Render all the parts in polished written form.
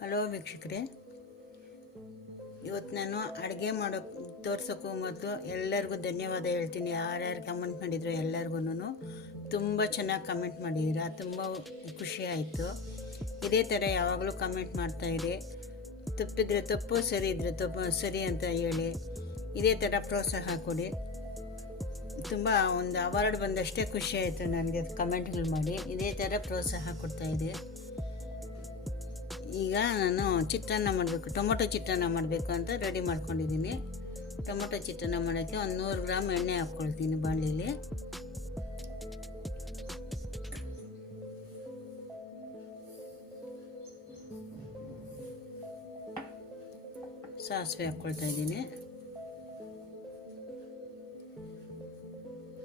Hello ವೀಕ್ಷಕರೇ, ಇವತ್ತು ನಾನು ಅಡುಗೆ ತೋರ್ಸೋಕ್ಕೂ ಮತ್ತು ಎಲ್ಲರಿಗೂ ಧನ್ಯವಾದ ಹೇಳ್ತೀನಿ. ಯಾರ್ಯಾರು ಕಮೆಂಟ್ ಮಾಡಿದ್ರು ಎಲ್ಲರಿಗೂ ತುಂಬ ಚೆನ್ನಾಗಿ ಕಮೆಂಟ್ ಮಾಡಿದ್ದೀರಾ, ತುಂಬ ಖುಷಿ ಆಯಿತು. ಇದೇ ಥರ ಯಾವಾಗಲೂ ಕಮೆಂಟ್ ಮಾಡ್ತಾಯಿರಿ. ತಪ್ಪಿದ್ರೆ ತಪ್ಪು, ಸರಿ ಇದ್ದರೆ ಸರಿ ಅಂತ ಹೇಳಿ ಇದೇ ಥರ ಪ್ರೋತ್ಸಾಹ ಕೊಡಿ. ತುಂಬ ಒಂದು ಅವಾರ್ಡ್ ಬಂದಷ್ಟೇ ಖುಷಿ ಆಯಿತು ನನಗೆ ಕಮೆಂಟ್ಗಳು ಮಾಡಿ. ಇದೇ ಥರ ಪ್ರೋತ್ಸಾಹ ಕೊಡ್ತಾಯಿದೆ. ಈಗ ನಾನು ಚಿತ್ರಾನ್ನ ಮಾಡಬೇಕು, ಟೊಮೊಟೊ ಚಿತ್ರಾನ್ನ ಮಾಡಬೇಕು ಅಂತ ರೆಡಿ ಮಾಡ್ಕೊಂಡಿದ್ದೀನಿ. ಟೊಮೊಟೊ ಚಿತ್ರಾನ್ನ ಮಾಡೋಕ್ಕೆ ಒಂದು 100 ಗ್ರಾಮ್ ಎಣ್ಣೆ ಹಾಕ್ಕೊಳ್ತೀನಿ ಬಾಣಲಿಲಿ. ಸಾಸಿವೆ ಹಾಕ್ಕೊಳ್ತಾ ಇದ್ದೀನಿ.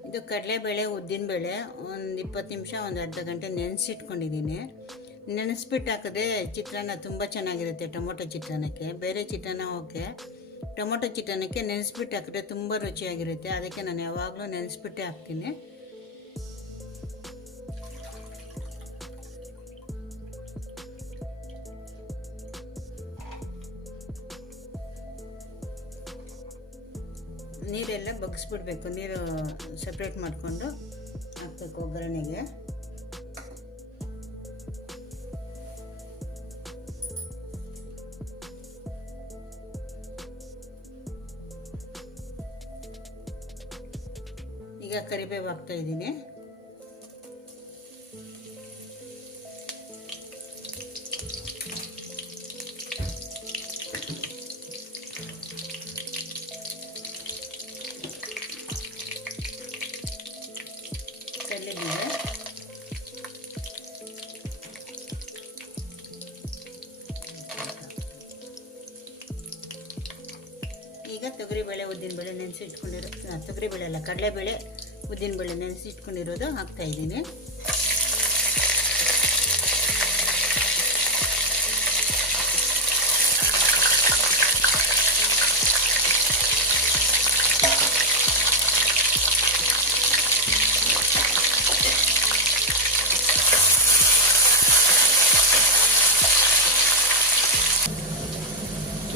ಇದು ಕಡಲೆಬೇಳೆ, ಉದ್ದಿನಬೇಳೆ ಒಂದು 20 ನಿಮಿಷ, ಒಂದು ಅರ್ಧ ಗಂಟೆ ನೆನೆಸಿಟ್ಕೊಂಡಿದ್ದೀನಿ. ನೆನೆಸ್ಬಿಟ್ಟು ಹಾಕಿದ್ರೆ ಚಿತ್ರಾನ್ನ ತುಂಬ ಚೆನ್ನಾಗಿರುತ್ತೆ. ಟೊಮೊಟೊ ಚಿತ್ರಾನ್ನಕ್ಕೆ, ಬೇರೆ ಚಿತ್ರಾನ್ನ ಓಕೆ, ಟೊಮೊಟೊ ಚಿತ್ರಾನ್ನಕ್ಕೆ ನೆನೆಸ್ಬಿಟ್ಟು ಹಾಕಿದ್ರೆ ತುಂಬ ರುಚಿಯಾಗಿರುತ್ತೆ. ಅದಕ್ಕೆ ನಾನು ಯಾವಾಗಲೂ ನೆನೆಸ್ಬಿಟ್ಟೆ ಹಾಕ್ತೀನಿ. ನೀರೆಲ್ಲ ಬಗ್ಗಿಸ್ಬಿಡ್ಬೇಕು, ನೀರು ಸಪ್ರೇಟ್ ಮಾಡಿಕೊಂಡು ಹಾಕಬೇಕು ಒಗ್ಗರಣೆಗೆ. ಈಗ ಕರಿಬೇವು ಹಾಕ್ತಾ ಇದ್ದೀನಿ. ಕಡಲೆಬೇಳೆ, ಈಗ ತೊಗರಿಬೇಳೆ, ಉದ್ದಿನಬೇಳೆ ನೆನೆಸಿಟ್ಕೊಂಡಿರೋ, ತೊಗರಿಬೇಳೆ ಅಲ್ಲ ಕಡಲೆಬೇಳೆ, ಉದ್ದಿನಬೇಳೆ ನೆನೆಸಿಟ್ಕೊಂಡಿರೋದು ಹಾಕ್ತಾ ಇದ್ದೀನಿ.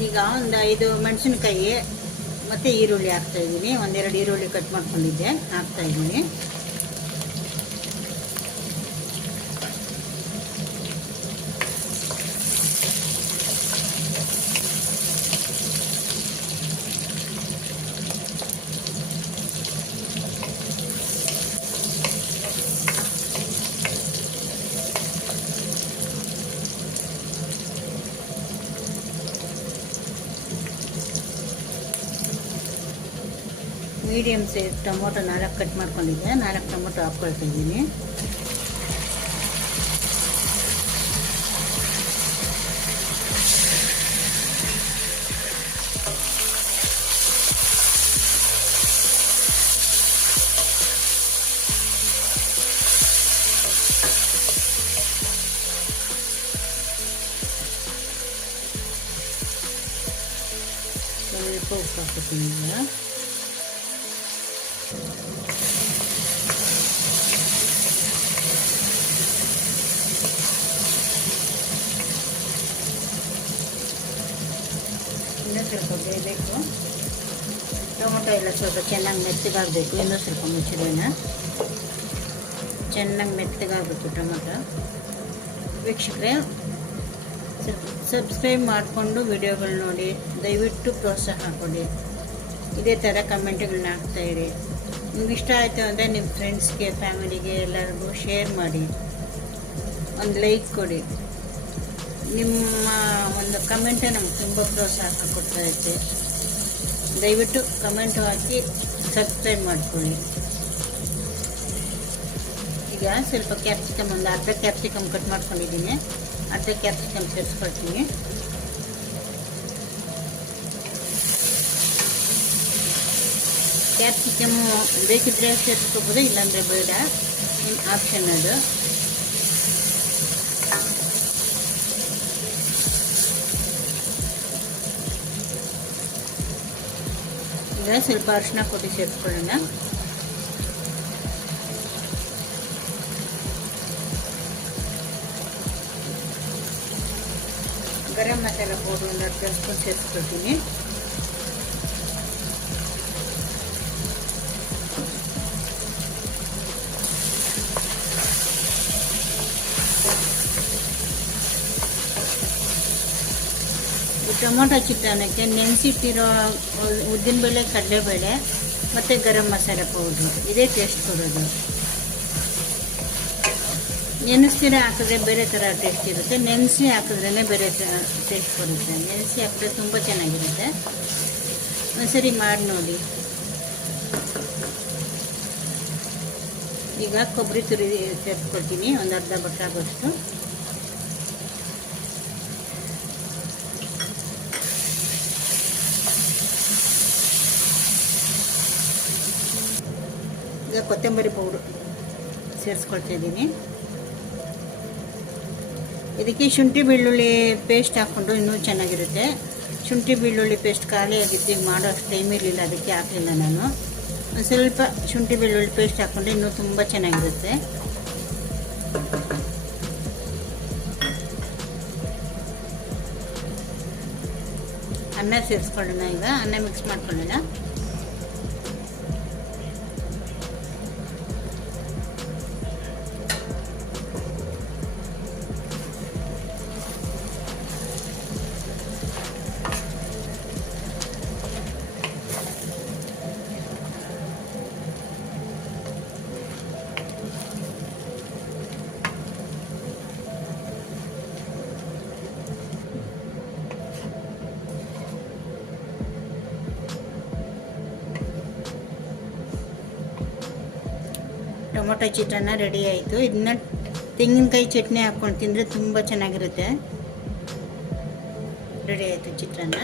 ಈಗ ಒಂದು 5 ಮೆಣಸಿನ್ಕಾಯಿ ಮತ್ತು ಈರುಳ್ಳಿ ಹಾಕ್ತಾ ಇದ್ದೀನಿ. 1-2 ಈರುಳ್ಳಿ ಕಟ್ ಮಾಡ್ಕೊಂಡಿದ್ದೆ, ಹಾಕ್ತಾ ಇದ್ದೀನಿ. ಮೀಡಿಯಮ್ ಸೈಜ್ ಟೊಮೊಟೊ 4 ಕಟ್ ಮಾಡ್ಕೊಂಡಿದ್ದೆ, 4 ಟೊಮೊಟೊ ಹಾಕ್ಕೊಳ್ತಾ ಇದ್ದೀನಿ. ಸ್ವಲ್ಪ ಉಪ್ಪು ಹಾಕ್ತೀನಿ. ಇನ್ನೂ ಸ್ವಲ್ಪ ಬೇಯಬೇಕು. ಟೊಮೊಟೊ ಎಲ್ಲ ಸ್ವಲ್ಪ ಚೆನ್ನಾಗಿ ಮೆತ್ತಗಾಗಬೇಕು. ಇನ್ನೂ ಸ್ವಲ್ಪ ಮುಚ್ಚಿಡೋಣ. ಚೆನ್ನಾಗಿ ಮೆತ್ತಗಾಗಬೇಕು ಟೊಮೊಟೊ. ವೀಕ್ಷಕರೇ, ಸಬ್ಸ್ಕ್ರೈಬ್ ಮಾಡಿಕೊಂಡು ವಿಡಿಯೋಗಳು ನೋಡಿ, ದಯವಿಟ್ಟು ಪ್ರೋತ್ಸಾಹ ಕೊಡಿ. ಇದೇ ಥರ ಕಮೆಂಟ್ಗಳನ್ನ ಹಾಕ್ತಾಯಿರಿ. ನಿಮ್ಗೆ ಇಷ್ಟ ಆಯಿತು ಅಂದರೆ ನಿಮ್ಮ ಫ್ರೆಂಡ್ಸ್ಗೆ, ಫ್ಯಾಮಿಲಿಗೆ ಎಲ್ಲರಿಗೂ ಶೇರ್ ಮಾಡಿ, ಒಂದು ಲೈಕ್ ಕೊಡಿ. ನಿಮ್ಮ ಒಂದು ಕಮೆಂಟೇ ನಮ್ಗೆ ತುಂಬ ಪ್ರೋತ್ಸಾಹ ಕೊಡ್ತಾ ಇರುತ್ತೆ. ದಯವಿಟ್ಟು ಕಮೆಂಟ್ ಹಾಕಿ ಸಬ್ಸ್ಕ್ರೈಬ್ ಮಾಡ್ಕೊಳ್ಳಿ. ಈಗ ಸ್ವಲ್ಪ ಕ್ಯಾಪ್ಸಿಕಮ್, ಒಂದು ಅರ್ಧ ಕ್ಯಾಪ್ಸಿಕಮ್ ಕಟ್ ಮಾಡ್ಕೊಂಡಿದ್ದೀನಿ. ಅರ್ಧ ಕ್ಯಾಪ್ಸಿಕಮ್ ಸೇರಿಸ್ಕೊಳ್ತೀನಿ. ಕ್ಯಾಪ್ಸಿಕಮ್ಮು ಬೇಕಿದ್ರೆ ಸೇರಿಸ್ಕೋಬೋದು, ಇಲ್ಲಾಂದರೆ ಬೇಡ, ನಿಮ್ಮ ಆಪ್ಷನ್ ಅದು. ಈಗ ಸ್ವಲ್ಪ ಅರಿಶಿನ ಪುಡಿ ಸೇರಿಸ್ಕೊಳ್ಳೋಣ. ಗರಂ ಮಸಾಲ ಪೌಡ್ರ್ ಒಂದು ಅರ್ಧ ಸ್ಪೂನ್ ಸೇರಿಸ್ಕೊಳ್ತೀನಿ. ಈ ಟೊಮೊಟೊ ಚಿತ್ರಾನ್ನಕ್ಕೆ ನೆನೆಸಿಟ್ಟಿರೋ ಉದ್ದಿನಬೇಳೆ, ಕಡಲೆಬೇಳೆ ಮತ್ತು ಗರಂ ಮಸಾಲ ಪೌಡ್ರು ಇದೇ ಟೇಸ್ಟ್ ಕೊಡೋದು. ನೆನೆಸ್ತೀರ ಹಾಕಿದ್ರೆ ಬೇರೆ ಥರ ಟೇಸ್ಟ್ ಇರುತ್ತೆ, ನೆನೆಸಿ ಹಾಕಿದ್ರೇ ಬೇರೆ ಟೇಸ್ಟ್ ಕೊಡುತ್ತೆ. ನೆನೆಸಿ ಹಾಕಿದ್ರೆ ತುಂಬ ಚೆನ್ನಾಗಿರುತ್ತೆ. ಒಂದ್ಸರಿ ಮಾಡಿ ನೋಡಿ. ಈಗ ಕೊಬ್ಬರಿ ತುರಿ ಸೇರಿಸ್ಕೊಳ್ತೀನಿ, ಒಂದು ಅರ್ಧ ಬಟ್ಲ ಆಗೋಷ್ಟು. ಈಗ ಕೊತ್ತಂಬರಿ ಪೌಡ್ರು ಸೇರಿಸ್ಕೊಳ್ತಾಯಿದ್ದೀನಿ. ಇದಕ್ಕೆ ಶುಂಠಿ ಬೆಳ್ಳುಳ್ಳಿ ಪೇಸ್ಟ್ ಹಾಕ್ಕೊಂಡು ಇನ್ನೂ ಚೆನ್ನಾಗಿರುತ್ತೆ. ಶುಂಠಿ ಬೆಳ್ಳುಳ್ಳಿ ಪೇಸ್ಟ್ ಖಾಲಿ ಆಗಿದ್ದು ಮಾಡೋ ಅಷ್ಟು ಟೈಮ್ ಇರಲಿಲ್ಲ, ಅದಕ್ಕೆ ಹಾಕಲಿಲ್ಲ ನಾನು. ಒಂದು ಸ್ವಲ್ಪ ಶುಂಠಿ ಬೆಳ್ಳುಳ್ಳಿ ಪೇಸ್ಟ್ ಹಾಕ್ಕೊಂಡ್ರೆ ಇನ್ನೂ ತುಂಬ ಚೆನ್ನಾಗಿರುತ್ತೆ. ಅನ್ನ ಸೇರಿಸ್ಕೊಳ್ಳೋಣ. ಈಗ ಅನ್ನ ಮಿಕ್ಸ್ ಮಾಡ್ಕೊಳ್ಳೋಣ. ಟೊಮೊಟೊ ಚಿತ್ರಾನ್ನ ರೆಡಿ ಆಯಿತು. ಇದನ್ನ ತೆಂಗಿನಕಾಯಿ ಚಟ್ನಿ ಹಾಕ್ಕೊಂಡು ತಿಂದರೆ ತುಂಬ ಚೆನ್ನಾಗಿರುತ್ತೆ. ರೆಡಿ ಆಯಿತು ಚಿತ್ರಾನ್ನ.